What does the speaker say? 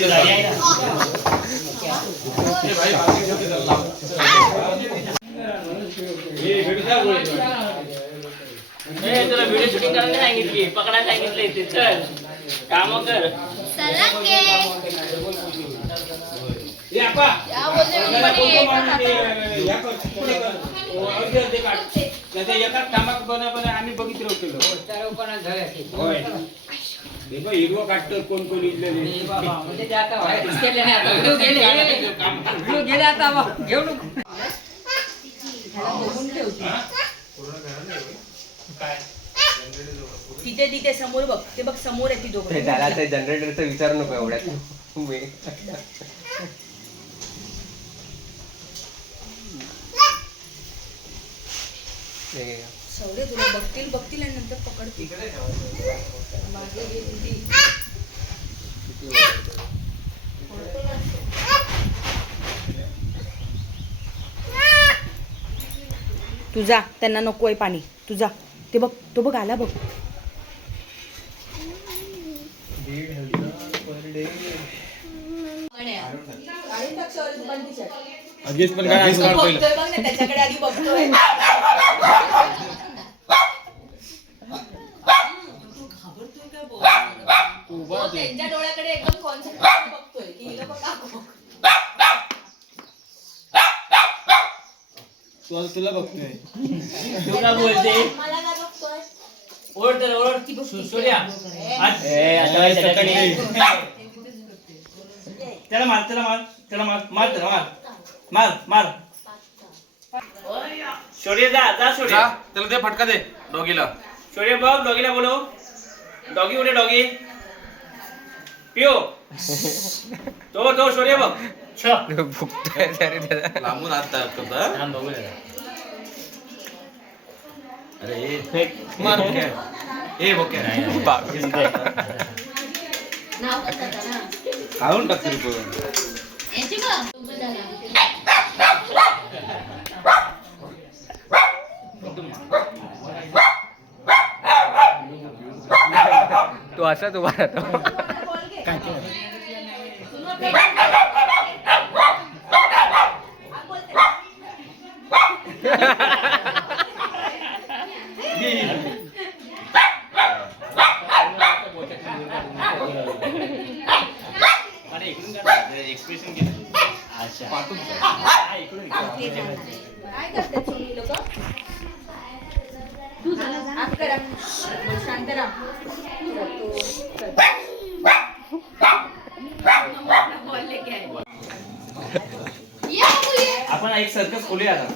तुला video shooting करायला सांगितली, पकडायला सांगितले ते. चल काम कर. आम्ही बघितलं हिरवं काढतो कोण कोण गेले आता घेऊ नको. तिथे तिथे समोर बघ, ते बघ समोर आहे ती दोघं. जनरेटरचा विचार नको एवढ्यात. सौरे तुला बघतील बघतील आणि नंतर पकडतील. तुझा त्यांना नको आहे पाणी. तुझा ते बघ, तो बघ आला बघ. त्याच्याकडे आधी बघतोय. त्यांच्या डोळ्याकडे एकदम कॉन्सन्ट्रेट बघतोय की हिला बघ. तुला बघतोय. तुला बोलते मला काय बघतोय. ओढ तर ओढ. सूर्या त्याला मार, त्याला मार, त्याला मार, मार, त्याला मार, मार, मार. शौर्य जा, जा शौर्य. त्याला दे फटका दे डॉगीला. शौर्य बघ, डॉगीला बोलव. डॉगी कुठे? डॉगी पिओ. तो शौर्य बघ. लांबून हात तयार करता. अरे मार बोक्या. ए बोक्या खाऊन टाक तू. तो असाच उभा राहतो. एक्सप्रेशन घे. अच्छा पाठवून काय करतात तुम्ही लोक? आप करा, शांत राहा. आपण एक सर्कस खोलूया आता.